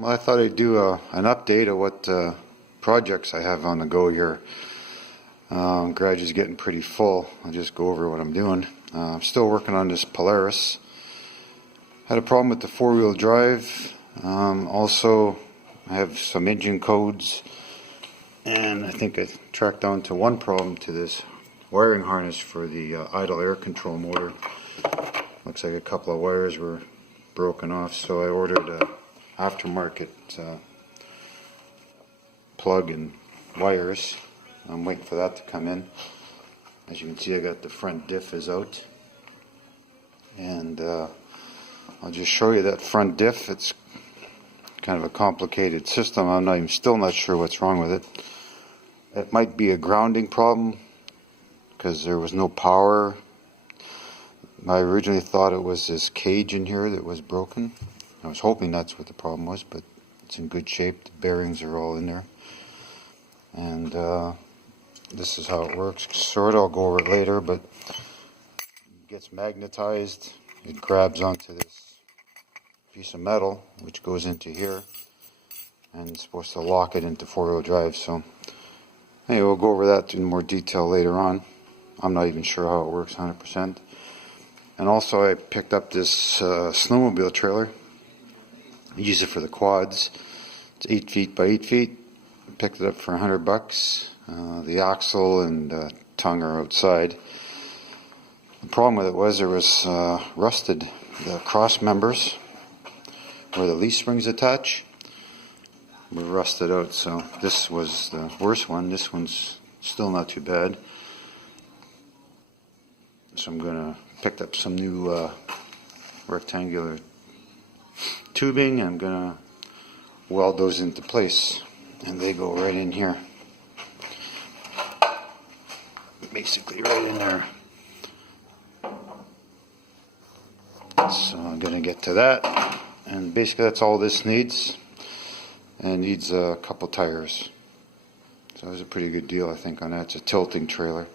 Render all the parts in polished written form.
Well, I thought I'd do an update of what projects I have on the go here. Garage is getting pretty full. I'll just go over what I'm doing. I'm still working on this Polaris. Had a problem with the four-wheel drive. Also, I have some engine codes, and I think I tracked down to one problem to this wiring harness for the idle air control motor. Looks like a couple of wires were broken off, so I ordered a aftermarket plug and wires. I'm waiting for that to come in. As you can see, I got the front diff is out, and I'll just show you that front diff. It's kind of a complicated system. I'm still not sure what's wrong with it. It might be a grounding problem because there was no power. I originally thought it was this cage in here that was broken. I was hoping that's what the problem was, but it's in good shape. The bearings are all in there. And this is how it works. Sort of, I'll go over it later, but it gets magnetized. It grabs onto this piece of metal, which goes into here, and it's supposed to lock it into four-wheel drive. So anyway, we'll go over that in more detail later on. I'm not even sure how it works 100%. And also I picked up this snowmobile trailer. I use it for the quads. It's 8 feet by 8 feet. I picked it up for $100. The axle and tongue are outside. The problem with it was there was rusted. The cross members where the leaf springs attach were rusted out. So this was the worst one. This one's still not too bad. So I'm gonna pick up some new rectangular tubing. I'm gonna weld those into place, and they go right in here, basically right in there. So I'm gonna get to that, and basically that's all this needs, and it needs a couple tires. So it was a pretty good deal, I think, on that. It's a tilting trailer.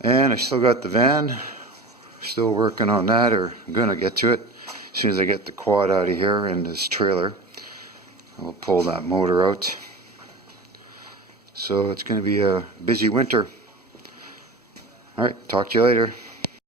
And I still got the van, still working on that, or I'm going to get to it. As soon as I get the quad out of here and this trailer, I'll pull that motor out. So it's going to be a busy winter. Alright, talk to you later.